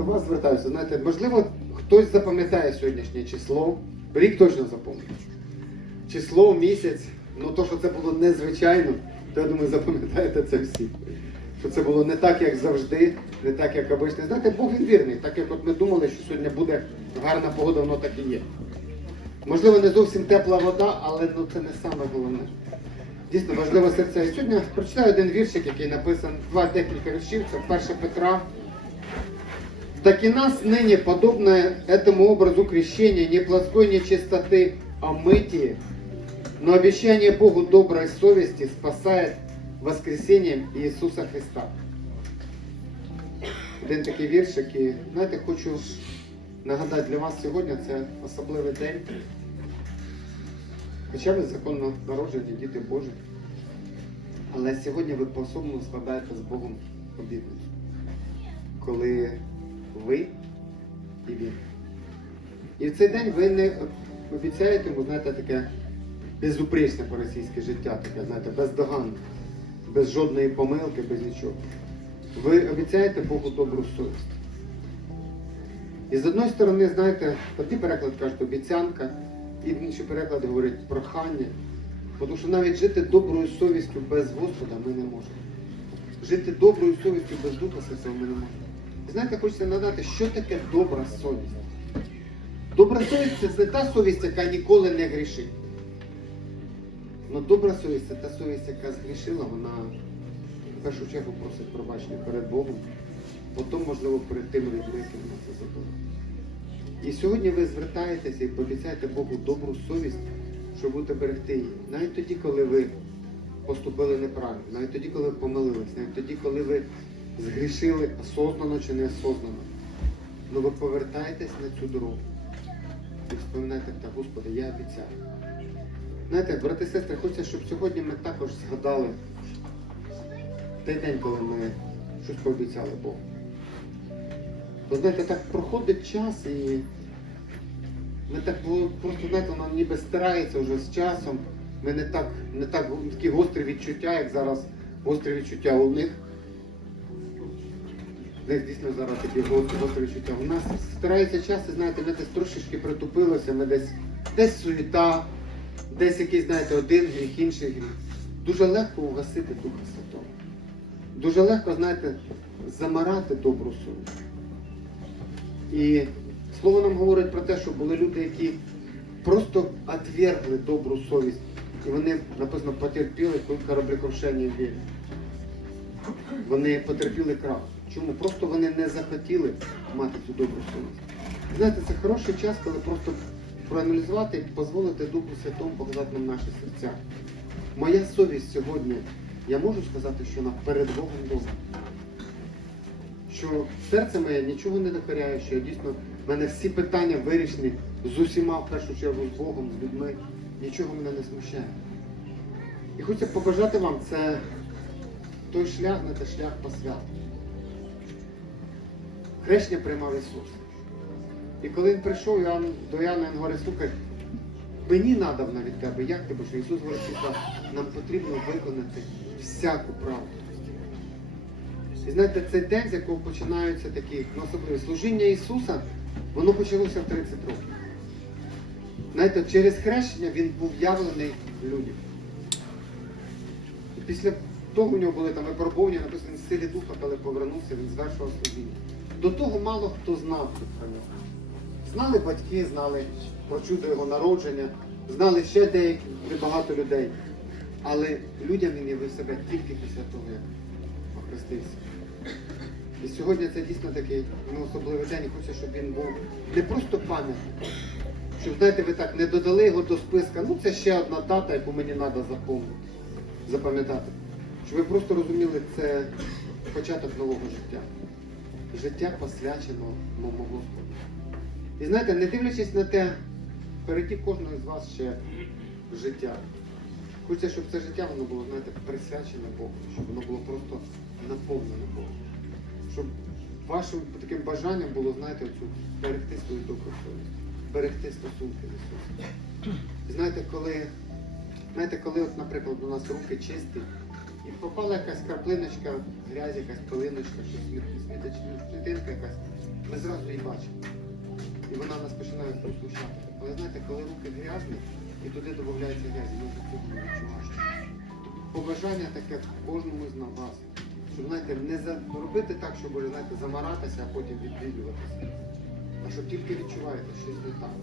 до вас звертаюся. Знаєте, можливо, хтось запам'ятає сьогоднішнє число. Рік точно запам'ятає. Число, місяць. Ну то, що це було незвичайно, то я думаю, запам'ятаєте це всі. Що це було не так, як завжди, не так, як обично. Знаєте, Бог він вірний, так як от ми думали, що сьогодні буде гарна погода, воно так і є. Можливо, не зовсім тепла вода, але ну, це не саме головне. Дійсно важливе серце. Сьогодні прочитаю один віршик, який написан, два декілька віршів, це 1 Петра. Так и нас ныне, подобное этому образу крещения, не плотской нечистоты, а мытие, но обещание Богу доброй совести спасает воскресением Иисуса Христа. Один такий віршик, і знаєте, хочу нагадати для вас сьогодні це особливий день. Хоча ви законно народжені, діти Божі. Але сьогодні ви по-особливо складаєте з Богом обітницю. Коли ви і він. І в цей день ви не обіцяєте йому, знаєте, таке безупречне по-російське життя, таке, знаєте, бездоганне, без жодної помилки, без нічого. Ви обіцяєте Богу добру совість. І з одної сторони, знаєте, одні переклад кажуть обіцянка, і інші переклади говорять прохання. Тому що навіть жити доброю совістю без Господа ми не можемо. Жити доброю совістю без Духа Святого ми не можемо. Знаєте, хочеться надати, що таке добра совість. Добра совість це не та совість, яка ніколи не грішить. Но добра совість це та совість, яка згрішила, вона в першу чергу просить пробачення перед Богом, потім, можливо, перед тими людьми, які вона це зробила. І сьогодні ви звертаєтеся і пообіцяєте Богу добру совість, щоб будете берегти її. Навіть тоді, коли ви поступили неправильно, навіть тоді, коли ви помилились, навіть тоді, коли ви згрішили осознано чи неосознано. Ну ви повертаєтесь на цю дорогу і вспоминаєте, так, Господи, я обіцяю. Знаєте, брати і сестри, хочеться, щоб сьогодні ми також згадали той день, коли ми щось пообіцяли Богу. Бо знаєте, так проходить час і ми так просто знаєте, воно ніби стирається вже з часом. Ми не так, не так такі гострі відчуття, як зараз гострі відчуття у них. У дійсно зараз такі гострі відчуття. У нас стирається час, і знаєте, ми десь трошечки притупилося, ми десь, десь суєта, десь якийсь, знаєте, один гріх, інший гріх. Дуже легко угасити Духа Святого. Дуже легко, знаєте, замарати добру совість. І слово нам говорить про те, що були люди, які просто отвергли добру совість. І вони, написано, потерпіли кораблекрушення вірі. Вони потерпіли крах. Чому? Просто вони не захотіли мати цю добру совість. Знаєте, це хороший час, коли просто проаналізувати і дозволити Духу Святому показати нам наші серця. Моя совість сьогодні, я можу сказати, що вона перед Богом добра. Що серце моє нічого не докоряє, що я дійсно в мене всі питання вирішені з усіма, в першу чергу, з Богом, з людьми. Нічого мене не смущає. І хочу побажати вам це той шлях, не те шлях посвят. Хрещення приймав Ісус. І коли він прийшов Іоанн, до Іоанна, він говорить, слухай, мені надавна від тебе, як ти? Що Ісус говорить, що нам потрібно виконати всяку правду. І знаєте, це день, з якого починаються такі ну, особливі служіння Ісуса, воно почалося в 30 років. Знаєте, через хрещення він був явлений людям. І після того у нього були там випробування, написано в силі духа, коли повернувся, він звершував служіння. До того мало хто знав про нього. Знали батьки, знали про чудо його народження, знали ще деякі багато людей. Але людям він явив себе тільки після того, як охрестився. І сьогодні це дійсно такий ну, особливий день, і хочу, щоб він був не просто пам'ятник, щоб, знаєте, ви так не додали його до списка, ну це ще одна дата, яку мені треба запам'ятати. Щоб ви просто розуміли, це початок нового життя. Життя посвяченого моєму Господу. І знаєте, не дивлячись на те, впереді кожного з вас ще життя. Хочеться, щоб це життя воно було, знаєте, присвячене Богу, щоб воно було просто наповнене Богом. Щоб вашим таким бажанням було, знаєте, оцю берегти свою добру совість, берегти стосунки з Ісусом. Знаєте, коли, знаєте, коли, от, наприклад, у нас руки чисті, і попала якась краплиночка, грязь, якась пилиночка, щось сміточна якась, ми зразу її бачимо. І вона нас починає припущати. Але знаєте, коли руки грязні і туди додається грязь, ми вже не відчуваємо. Побажання таке кожному з нас. Щоб знаєте, не робити так, щоб знаєте, замаратися, а потім відвідуватися. А щоб тільки відчуваєте щось не так.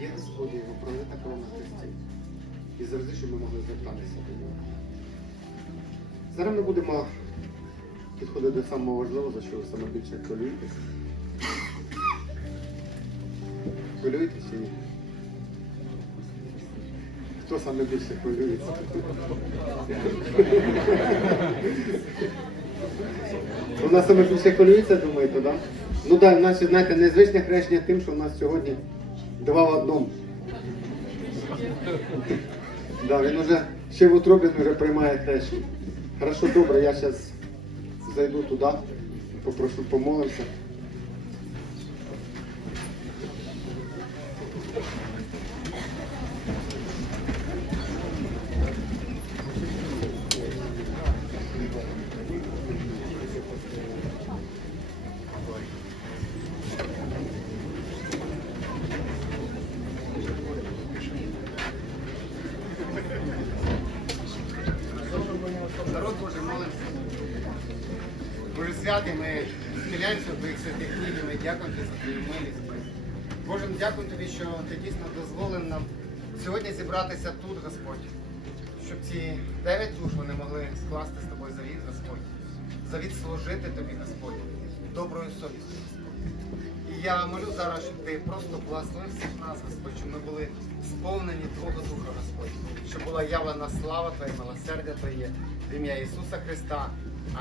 Є Господь його пролита кров на Христі. І завжди, щоб ми могли звертатися до нього. Зараз ми будемо підходити до самого важливого, за що ви саме більше хвилюєтесь. Хвилюєтесь чи ні? Хто саме більше хвилюється? Вона саме більше хвилюється, думаєте, так? Ну так, в нас, знаєте, незвичне хрещення тим, що в нас сьогодні два в одному. Да, він уже ще в утробі вже приймає хрещення. Хорошо, добре, я зараз зайду туди, попрошу помолимося. Народ Божий, молимося. Боже ми схиляємося в твоїх святих і ми дякуємо за твою милість. Боже, дякуємо тобі, що ти дійсно дозволив нам сьогодні зібратися тут, Господь, щоб ці дев'ять душ вони могли скласти з тобою завіт, Господь. Завіт служити тобі, Господь, доброю совістю, Господь. І я молю зараз, щоб ти просто благословив всіх нас, Господь, щоб ми були сповнені Твого Духа, Господь, щоб була явлена слава Твоя, милосердя Твоє, в ім'я Ісуса Христа.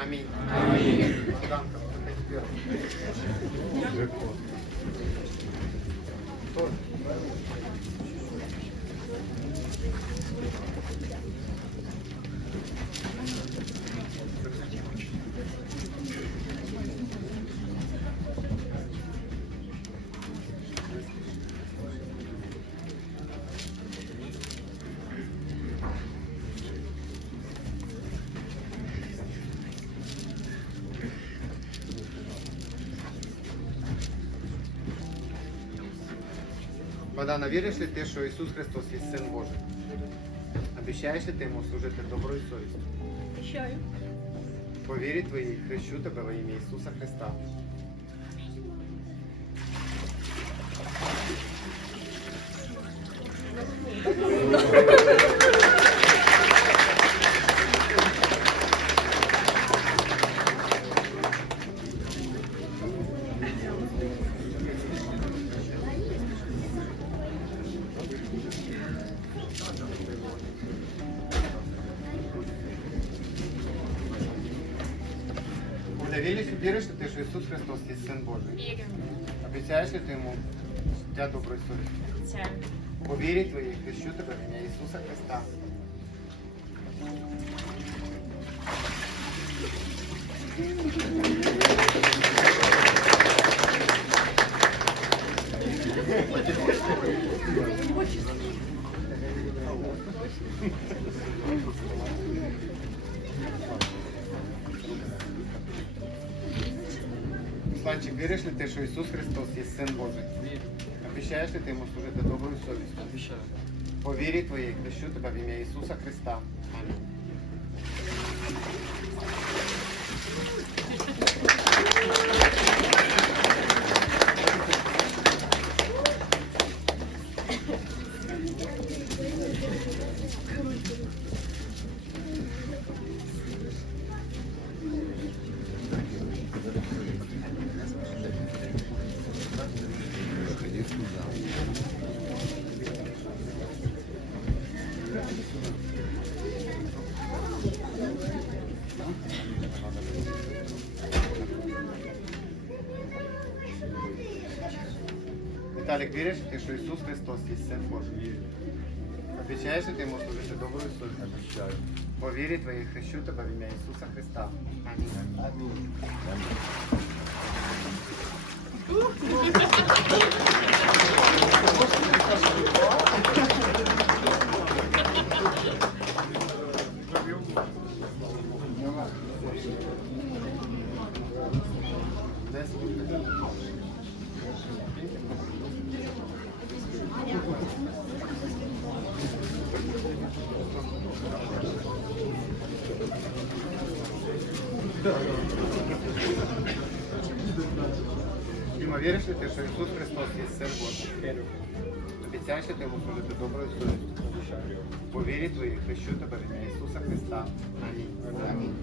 Амінь. Амінь. Богданка, приходь вперед. Хто? Богдана, віриш ли ти, що Ісус Христос є Син Божий? Обіщаєш ли ти йому служити доброю совістю? Обіщаю. По вірі твоїй хрещу тебе во ім'я Ісуса Христа. Богдан, Обіцяю. По вірі твоїй хрещу тебе в ім'я Ісуса Христа. Сланчик, віриш ли ти, що Ісус Христос є Син Божий? Обіцяєш ли ти йому служити доброю совістю? Обіцяю. По вірі твоїй хрещу тебе в ім'я Ісуса Христа. Амінь. Віталік, віриш ти, що Ісус Христос є Син Божий? Обіцяєш ли ти йому служити доброю совістю? Обіцяю. По вірі твоїй хрещу тебе в ім'я Ісуса Христа. Амінь. Амінь. Діма, віриш ли ти, що Ісус Христос є Син Божий? Вірю. Обіцяєш ли ти йому служити доброю совістю? По вірі твоїй тебе ім'я Ісуса Христа. Амінь. Амінь.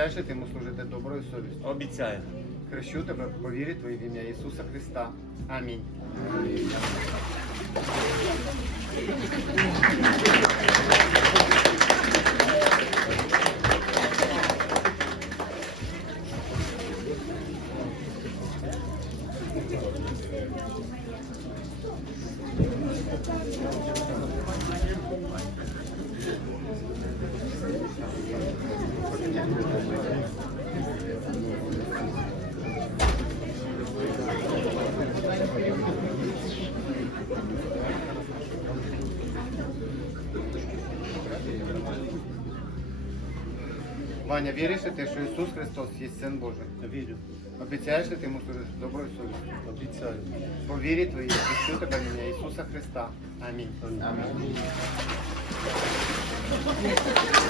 Обіцяєш ли ти йому служити доброю совістю? Обіцяю. Хрещу тебе по вірі твоїй в ім'я Ісуса Христа. Амінь. Ваня, віриш ли ти, що Ісус Христос є Син Божий? Вірю. Обіцяєш ли ти йому служити доброю совістю? Обіцяю. По вірі твоїй хрещу тебе ім'я Ісуса Христа. Амінь. Амінь. А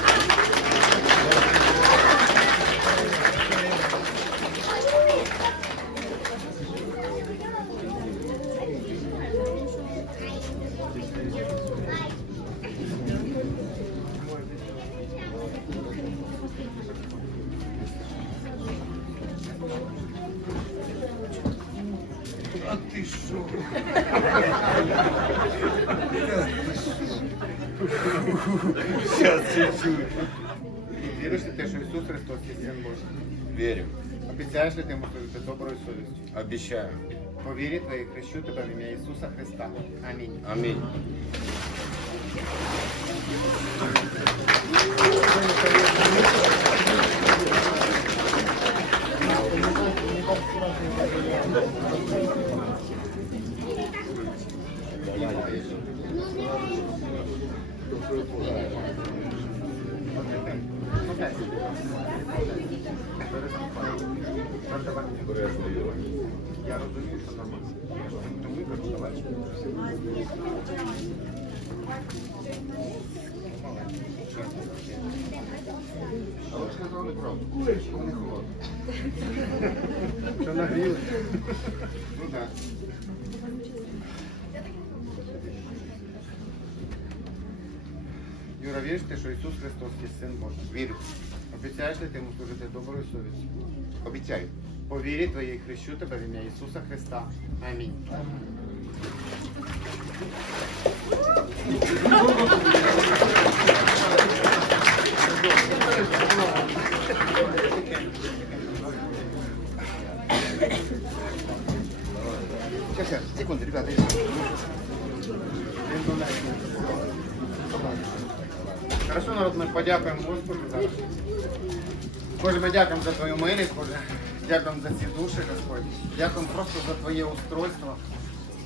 Обещаю. По вере твоей крещу тебя в имя Иисуса Христа. Аминь. Аминь. Я розумію, що нормально. Тому і кажу, давай. Але ж сказали правду. Що не холодно. Що нагріли? Ну так. Юра, віриш ти, що Ісус Христос є Син Божий? Вірю. Обіцяєш ли ти йому служити доброю совістю? Обіцяю. По вірі твоїй хрещу тебе в ім'я Ісуса Христа. Амінь. Сейчас, секунду, ребята. Хорошо, народ, ми подякуємо Господу зараз. Боже, ми дякуємо за Твою милість, Боже. Дякуємо за ці душі, Господь. Дякуємо просто за Твоє устройство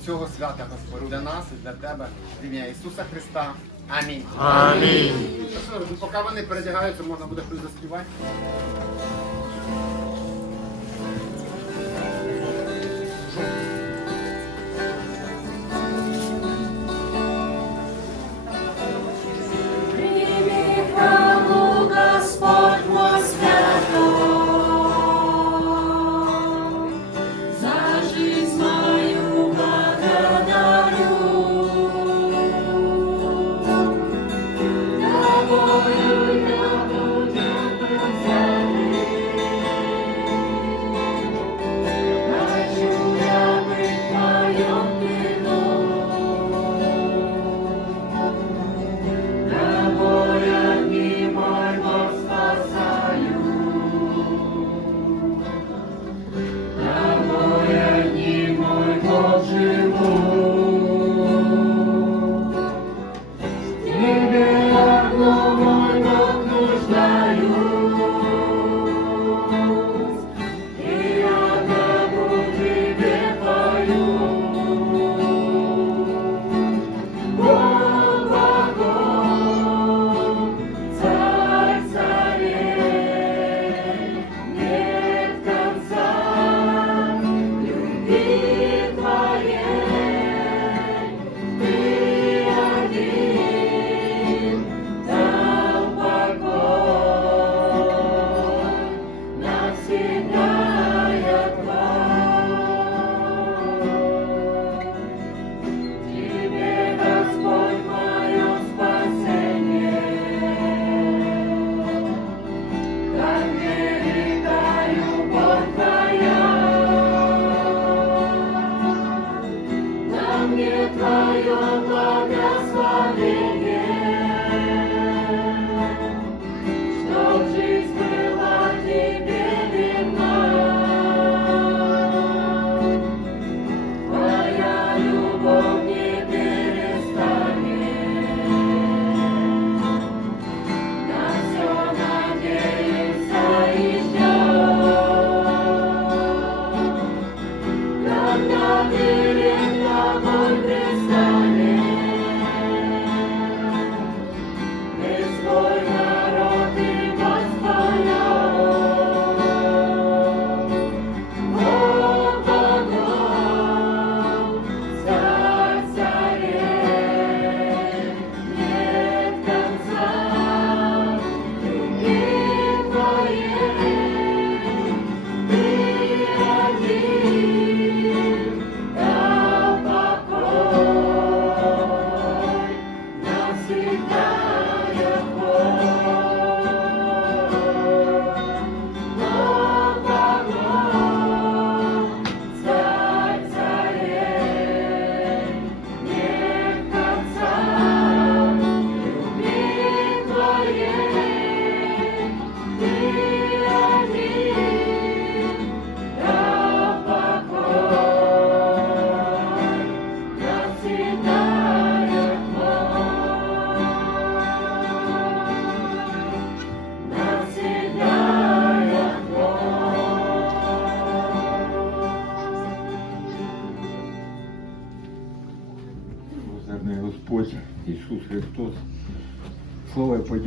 цього свята, Господь, для нас і для Тебе, в ім'я Ісуса Христа. Амінь. Амінь. Поки вони передягаються, можна буде хтось заспівати.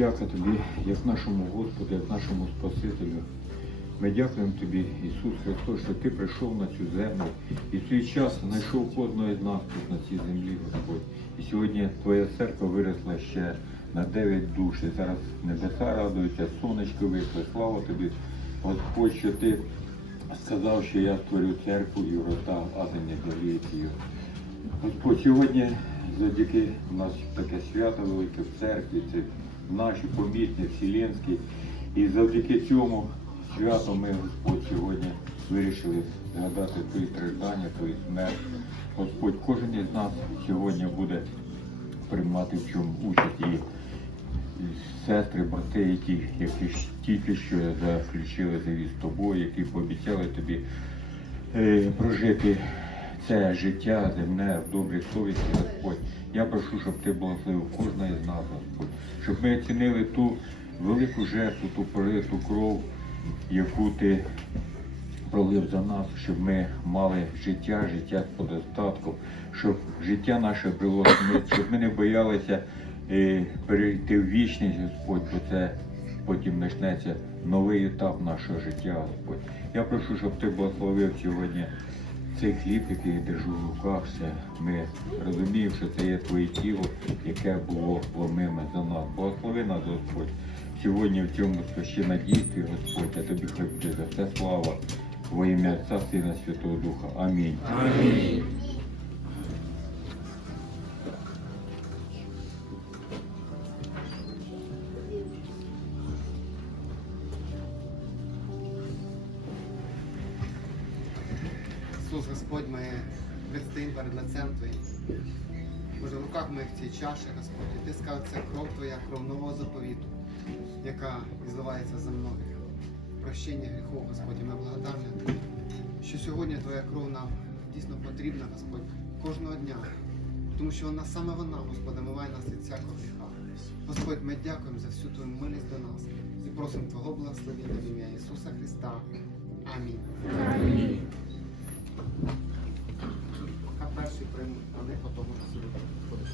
Подяка Тобі, як нашому Господу, як нашому Спасителю. Ми дякуємо Тобі, Ісус Христос, що Ти прийшов на цю землю і в свій час знайшов кожного з нас тут на цій землі, Господь. І сьогодні Твоя церква виросла ще на дев'ять душ. І зараз небеса радуються, сонечко вийшло. Слава Тобі, Господь, що Ти сказав, що я створю церкву і врата Азені Далітію. Господь, сьогодні завдяки у нас таке свято велике в церкві, це наші помітні, вселенські. І завдяки цьому святу ми, Господь, сьогодні вирішили згадати твої страждання, твою смерть. Господь, кожен із нас сьогодні буде приймати в чому участь і сестри, брати, які, які тільки що заключили завіс з тобою, які пообіцяли тобі е, прожити це життя земне в добрій совісті, Господь. Я прошу, щоб ти благословив кожного із нас, Господь, щоб ми оцінили ту велику жертву, ту пролиту кров, яку ти пролив за нас, щоб ми мали життя, життя по достатку, щоб життя наше було смерть, щоб ми не боялися е, перейти в вічність, Господь, бо це потім почнеться новий етап нашого життя, Господь. Я прошу, щоб ти благословив сьогодні цей хліб, який я держу в руках, це ми розуміємо, що це є твоє тіло, яке було ломиме за нас. Благослови нас, Господь. Сьогодні в цьому священна дійстві, Господь, я тобі хай за все слава. Во ім'я Отця, Сина, Святого Духа. Амінь. Амінь. Ісус Господь, ми предстоїмо перед лицем Твоїм. Боже, в руках моїх ці чаші, Господь, і ти сказав, це кров Твоя, кров нового заповіту, яка відзливається за мною. Прощення гріхов, Господь, і ми благодарні, Тобі, що сьогодні Твоя кров нам дійсно потрібна, Господь, кожного дня. Тому що вона саме вона, Господь, омиває нас від всякого гріха. Господь, ми дякуємо за всю Твою милість до нас і просимо Твого благословення в ім'я Ісуса Христа. Амінь. Поки приймуть вони, потім уже сюди ходиш.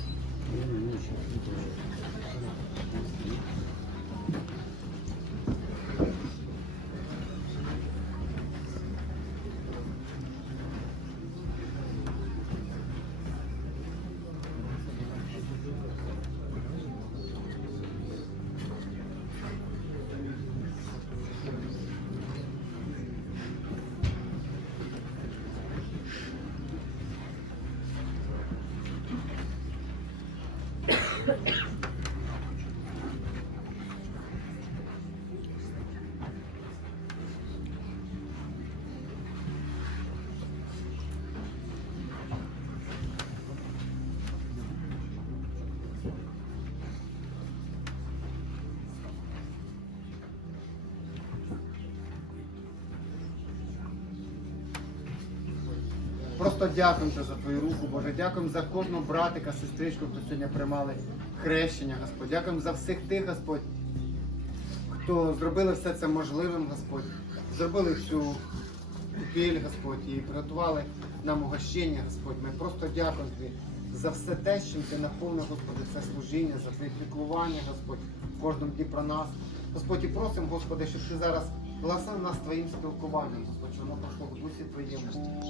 Просто дякуємо за твою руку, Боже. Дякуємо за кожного братика, сестричку, хто сьогодні приймали хрещення, Господь. Дякуємо за всіх тих, Господь, хто зробили все це можливим, Господь. Зробили цю купіль, Господь, і приготували нам угощення, Господь. Ми просто дякуємо Тобі за все те, чим ти наповнив, Господи, це служіння, за твоє піклування, Господь, в кожному дні про нас. Господь, і просимо, Господи, щоб ти зараз благословив нас твоїм спілкуванням, Господь, щоб воно пройшло в дусі Твоєму.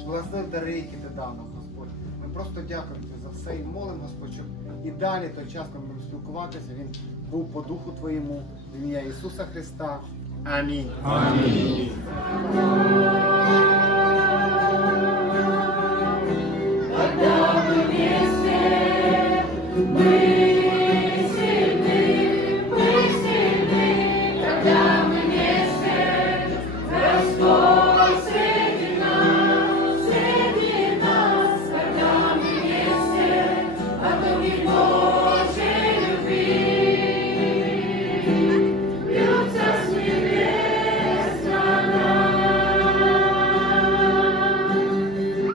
Благослови дари, які ти дав нам, Господь. Ми просто дякуємо Тобі за все і молимо, Господь, щоб і далі той час, коли ми будемо спілкуватися, він був по духу Твоєму, в ім'я Ісуса Христа. Амінь. Амінь.